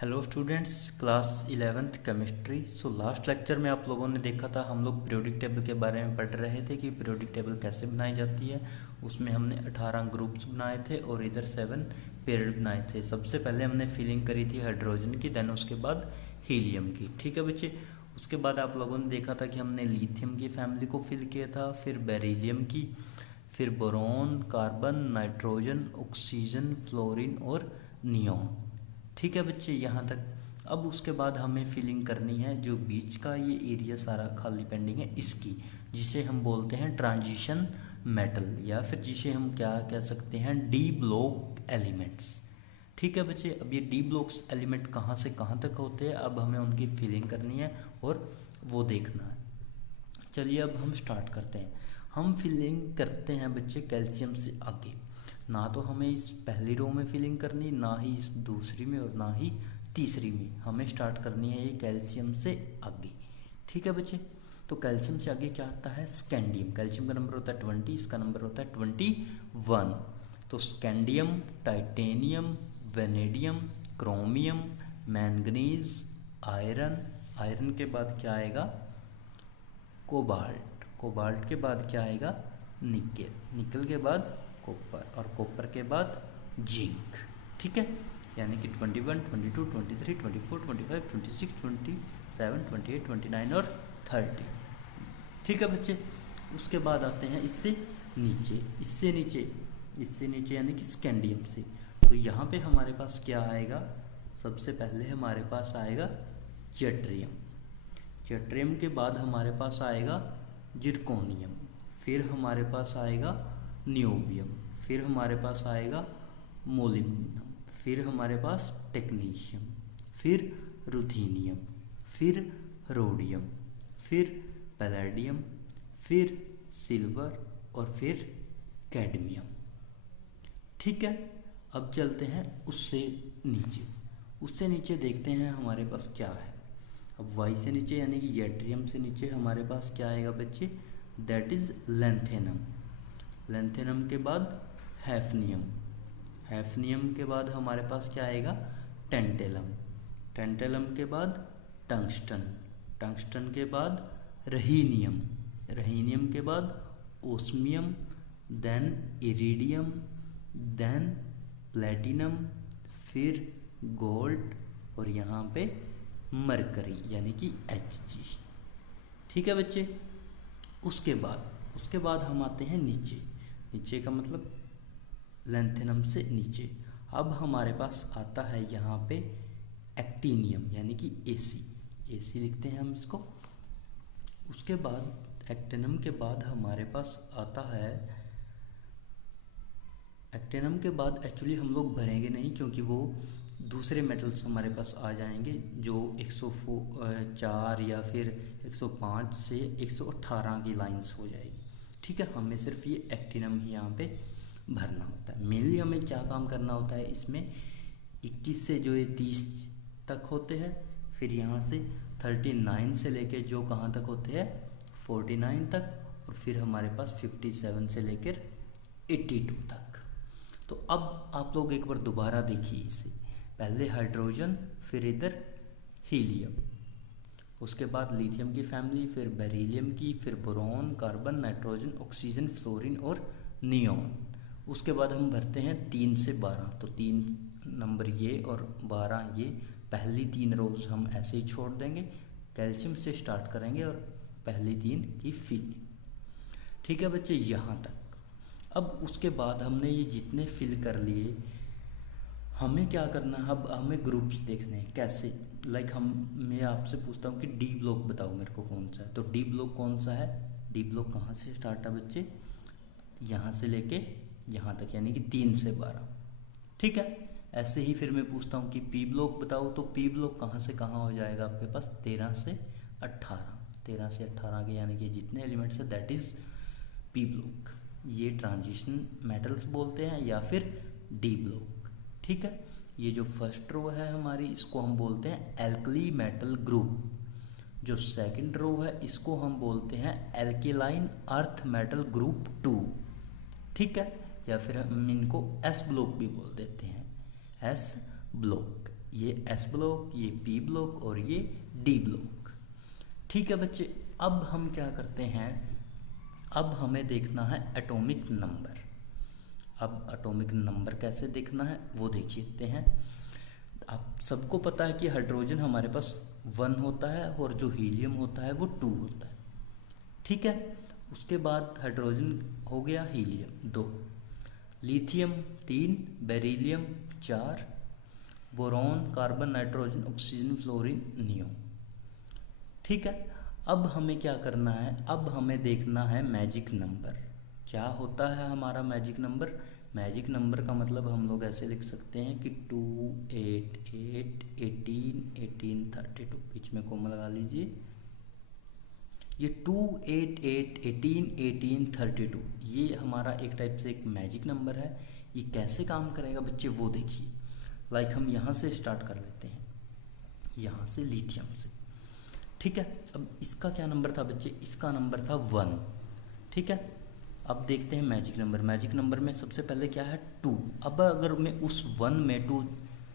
Hello students, class 11th chemistry. Last lecture में आप लोगों ने देखा था, हम लोग पीरियोडिक टेबल के बारे में पढ़ रहे थे कि पीरियोडिक टेबल कैसे बनाई जाती है। उसमें हमने 18 ग्रुप्स बनाए थे और इधर 7 पीरियड बनाए थे। सबसे पहले हमने फिलिंग करी थी हाइड्रोजन की, देन उसके बाद हीलियम की। ठीक है बच्चे। उसके बाद आप लोगों ने देखा था कि हमने लिथियम की फैमिली को फिल किया था, फिर बेरिलियम की, फिर boron, carbon, nitrogen, oxygen, fluorine और नियोन। ठीक है बच्चे, यहाँ तक। अब उसके बाद हमें फिलिंग करनी है जो बीच का ये एरिया सारा खाली पेंडिंग है इसकी, जिसे हम बोलते हैं ट्रांजिशन मेटल, या फिर जिसे हम क्या कह सकते हैं, डी ब्लॉक एलिमेंट्स। ठीक है बच्चे। अब ये डी ब्लॉक्स एलिमेंट कहाँ से कहाँ तक होते हैं, अब हमें उनकी फिलिंग करनी है और वो देखना है। चलिए अब हम स्टार्ट करते हैं। हम फिलिंग करते हैं बच्चे कैल्शियम से आगे। ना तो हमें इस पहली रो में फिलिंग करनी, ना ही इस दूसरी में और ना ही तीसरी में। हमें स्टार्ट करनी है ये कैल्शियम से आगे। ठीक है बच्चे। तो कैल्शियम से आगे क्या आता है, स्कैंडियम। कैल्शियम का नंबर होता है 20, इसका नंबर होता है 21। तो scandium, titanium, vanadium, chromium, manganese, iron. Iron के बाद क्या आएगा, कोबाल्ट। कोबाल्ट के बाद क्या आएगा, निकेल। निकेल के बाद कॉपर, और कॉपर के बाद जिंक। ठीक है। यानी कि 21, 22, 23, 24, 25, 26, 27, 28, 29 और 30। ठीक है बच्चे। उसके बाद आते हैं इससे नीचे, इससे नीचे, इससे नीचे यानी कि स्कैंडियम से। तो यहाँ पे हमारे पास क्या आएगा, सबसे पहले हमारे पास आएगा जेट्रियम। जेट्रियम के बाद हमारे पास आएगा जिरकोनियम, फिर हमारे पास आएगा नियोबियम, फिर हमारे पास आएगा मोलिब्डेनम, फिर हमारे पास टेक्नीशियम, फिर रुथीनियम, फिर रोडियम, फिर पैलेडियम, फिर सिल्वर और फिर कैडमियम। ठीक है। अब चलते हैं उससे नीचे। उससे नीचे देखते हैं हमारे पास क्या है। अब वाई से नीचे यानी कि येट्रियम से नीचे हमारे पास क्या आएगा बच्चे, दैट इज लेंथेनम। लेंथेनम के बाद हैफनियम। हैफनियम के बाद हमारे पास क्या आएगा, टेंटेलम। टेंटेलम के बाद टंगस्टन। टंगस्टन के बाद रहीनियम। रहीनियम के बाद osmium, then iridium, then platinum, फिर गोल्ड, और यहाँ पे मरकरी यानी कि Hg। ठीक है बच्चे। उसके बाद हम आते हैं नीचे। नीचे का मतलब लेंथेनम से नीचे। अब हमारे पास आता है यहाँ पे एक्टिनियम यानी कि Ag। Ag लिखते हैं हम इसको। उसके बाद एक्टिनम के बाद हमारे पास आता है, एक्टिनम के बाद एक्चुअली हम लोग भरेंगे नहीं क्योंकि वो दूसरे मेटल्स हमारे पास आ जाएंगे जो 104 या फिर 105 से 118 की लाइंस हो जाएगी। ठीक है। हमें सिर्फ ये एक्टिनम ही यहाँ पे भरना होता है। मेनली हमें क्या काम करना होता है इसमें, 21 से जो ये 30 तक होते हैं, फिर यहाँ से 39 से लेके जो कहाँ तक होते हैं 49 तक, और फिर हमारे पास 57 से लेकर 82 तक। तो अब आप लोग एक बार दोबारा देखिए इसे, पहले हाइड्रोजन, फिर इधर हीलियम, उसके बाद लिथियम की फैमिली, फिर बेरिलियम की, फिर boron, carbon, nitrogen, oxygen, fluorine और नियोन। उसके बाद हम भरते हैं 3 से 12। तो 3 नंबर ये और 12 ये, पहली 3 रोज हम ऐसे ही छोड़ देंगे। कैल्शियम से स्टार्ट करेंगे और पहली 3 की फिल। ठीक है बच्चे, यहाँ तक। अब उसके बाद हमने ये जितने फिल कर लिए, हमें क्या करना है, अब हमें ग्रुप्स देखने हैं कैसे। मैं आपसे पूछता हूँ कि डी ब्लॉक बताओ मेरे को कौन सा है। तो डी ब्लॉक कौन सा है, डी ब्लॉक कहाँ से स्टार्ट है बच्चे, यहाँ से लेके यहाँ तक यानी कि 3 से 12। ठीक है। ऐसे ही फिर मैं पूछता हूँ कि पी ब्लॉक बताओ। तो पी ब्लॉक कहाँ से कहाँ हो जाएगा आपके पास, 13 से 18। 13 से 18 के यानी कि जितने एलिमेंट्स है दैट इज पी ब्लॉक। ये ट्रांजिशन मेटल्स बोलते हैं या फिर डी ब्लॉक। ठीक है। ये जो फर्स्ट रो है हमारी, इसको हम बोलते हैं एल्कली मेटल ग्रुप। जो सेकंड रो है इसको हम बोलते हैं एल्केलाइन अर्थ मेटल ग्रुप 2। ठीक है। या फिर हम इनको एस ब्लॉक भी बोल देते हैं, एस ब्लॉक। ये एस ब्लॉक, ये पी ब्लॉक और ये डी ब्लॉक। ठीक है बच्चे, अब हम क्या करते हैं, अब हमें देखना है एटॉमिक नंबर। अब एटॉमिक नंबर कैसे देखना है वो देखते हैं। आप सबको पता है कि हाइड्रोजन हमारे पास 1 होता है और जो हीलियम होता है वो 2 होता है। ठीक है, उसके बाद हाइड्रोजन हो गया, helium 2, lithium 3, beryllium 4, boron, carbon, nitrogen, oxygen, fluorine, neon. ठीक है, अब हमें क्या करना है, अब हमें देखना है मैजिक नंबर। क्या होता है हमारा मैजिक नंबर? मैजिक नंबर का मतलब हम लोग ऐसे लिख सकते हैं कि 2, 8, 8, 18, 18, 32, बीच में कोमा लगा लीजिए। ये 2, 8, 8, 18, 18, 32 ये हमारा एक टाइप से एक मैजिक नंबर है। ये कैसे काम करेगा बच्चे वो देखिए। लाइक हम यहाँ से स्टार्ट कर लेते हैं, यहाँ से लिथियम से। ठीक है, अब इसका क्या नंबर था बच्चे? इसका नंबर था 1। ठीक है, अब देखते हैं मैजिक नंबर। मैजिक नंबर में सबसे पहले क्या है? 2। अब अगर मैं उस 1 में 2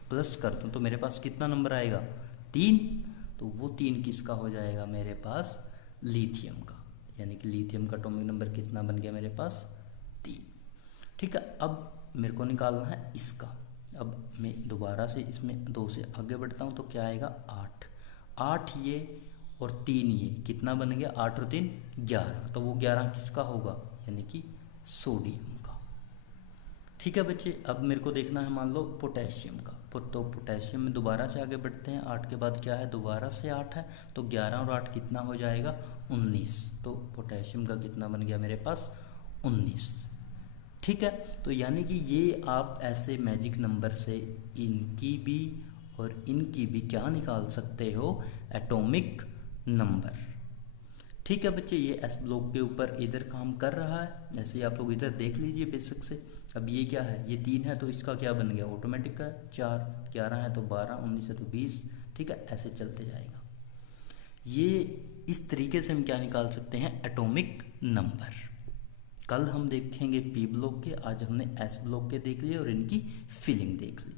प्लस करता हूँ तो मेरे पास कितना नंबर आएगा? 3। तो वो 3 किसका हो जाएगा मेरे पास? लिथियम का। यानी कि लिथियम का एटॉमिक नंबर कितना बन गया मेरे पास? 3। ठीक है, अब मेरे को निकालना है इसका। अब मैं दोबारा से इसमें 2 से आगे बढ़ता हूँ तो क्या आएगा? 8। 8 ये और 3 ये कितना बन गया? 8 और 3 11। तो वो 11 किसका होगा? यानी कि सोडियम का। ठीक है बच्चे, अब मेरे को देखना है मान लो पोटेशियम का। तो पोटेशियम में दोबारा से आगे बढ़ते हैं। 8 के बाद क्या है? दोबारा से 8 है, तो 11 और 8 कितना हो जाएगा? 19। तो पोटेशियम का कितना बन गया मेरे पास? 19। ठीक है, तो यानी कि ये आप ऐसे मैजिक नंबर से इनकी भी और इनकी भी क्या निकाल सकते हो? Atomic number. ठीक है बच्चे, ये एस ब्लॉक के ऊपर इधर काम कर रहा है। ऐसे ही आप लोग इधर देख लीजिए बेसिक से। अब ये क्या है? ये 3 है तो इसका क्या बन गया? ऑटोमेटिक का 4, 11 है तो 12, 19 है तो 20। ठीक है, ऐसे चलते जाएगा। ये इस तरीके से हम क्या निकाल सकते हैं? Atomic number. कल हम देखेंगे पी ब्लॉक के, आज हमने एस ब्लॉक के देख लिए और इनकी फिलिंग देख ली।